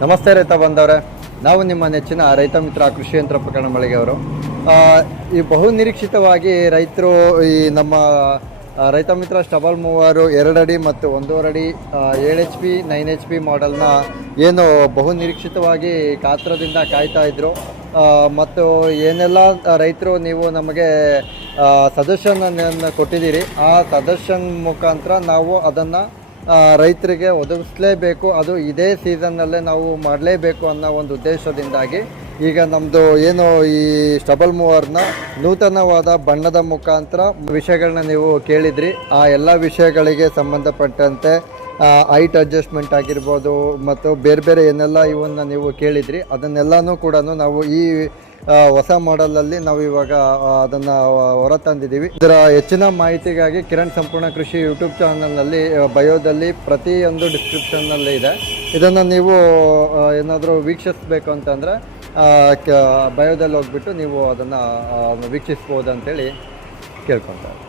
ನಮಸ್ತೆ ರೈತ ಬಂದವರೇ. ನಾವು ನಿಮ್ಮ ನೆಚ್ಚಿನ ರೈತ ಮಿತ್ರ ಕೃಷಿ ಯಂತ್ರೋಪಕರಣ ಮಳಿಗೆಯವರು ಈ ಬಹು ನಿರೀಕ್ಷಿತವಾಗಿ ರೈತರು ಈ ನಮ್ಮ ರೈತ ಮಿತ್ರ ಸ್ಟಬಲ್ ಮೂವರು ಎರಡಡಿ ಮತ್ತು ಒಂದೂವರೆ ಅಡಿ ಏಳು H P nine H P ಮಾಡೆಲ್ನ ಏನು ಬಹು ನಿರೀಕ್ಷಿತವಾಗಿ ಕಾತ್ರದಿಂದ ಕಾಯ್ತಾ ಇದ್ರು. ಆ, ಮತ್ತು ಏನೆಲ್ಲ ರೈತರು ನೀವು ನಮಗೆ ಸಜೆಷನ್ ಕೊಟ್ಟಿದ್ದೀರಿ ಆ ಸಜೆಷನ್ ಮುಖಾಂತರ ನಾವು ಅದನ್ನು ರೈತರಿಗೆ ಒದಗಿಸ್ಲೇಬೇಕು. ಅದು ಇದೇ ಸೀಸನ್ನಲ್ಲೇ ನಾವು ಮಾಡಲೇಬೇಕು ಅನ್ನೋ ಒಂದು ಉದ್ದೇಶದಿಂದಾಗಿ ಈಗ ನಮ್ಮದು ಏನು ಈ ಸ್ಟಬಲ್ ಮೂವರ್ನ ನೂತನವಾದ ಬಣ್ಣದ ಮುಖಾಂತರ ವಿಷಯಗಳನ್ನ ನೀವು ಕೇಳಿದ್ರಿ. ಆ ಎಲ್ಲ ವಿಷಯಗಳಿಗೆ ಸಂಬಂಧಪಟ್ಟಂತೆ ಹೈಟ್ ಅಡ್ಜಸ್ಟ್ಮೆಂಟ್ ಆಗಿರ್ಬೋದು ಮತ್ತು ಬೇರೆ ಬೇರೆ ಏನೆಲ್ಲ ಇವನ್ನ ನೀವು ಕೇಳಿದ್ರಿ, ಅದನ್ನೆಲ್ಲನೂ ಕೂಡ ನಾವು ಈ ಹೊಸ ಮಾಡಲಲ್ಲಿ ನಾವು ಇವಾಗ ಅದನ್ನು ಅದನ್ನ ಹೊರತಂದಿದ್ದೀವಿ. ಇದರ ಹೆಚ್ಚಿನ ಮಾಹಿತಿಗಾಗಿ ಕಿರಣ್ ಸಂಪೂರ್ಣ ಕೃಷಿ ಯೂಟ್ಯೂಬ್ ಚಾನಲ್ನಲ್ಲಿ ಬಯೋದಲ್ಲಿ ಪ್ರತಿಯೊಂದು ಡಿಸ್ಕ್ರಿಪ್ಷನ್ನಲ್ಲಿ ಇದೆ. ಇದನ್ನು ನೀವು ಏನಾದರೂ ವೀಕ್ಷಿಸಬೇಕು ಅಂತಂದರೆ ಬಯೋದಲ್ಲಿ ಹೋಗ್ಬಿಟ್ಟು ನೀವು ಅದನ್ನು ವೀಕ್ಷಿಸ್ಬೋದು ಅಂತೇಳಿ ಕೇಳ್ಕೊತಾರೆ.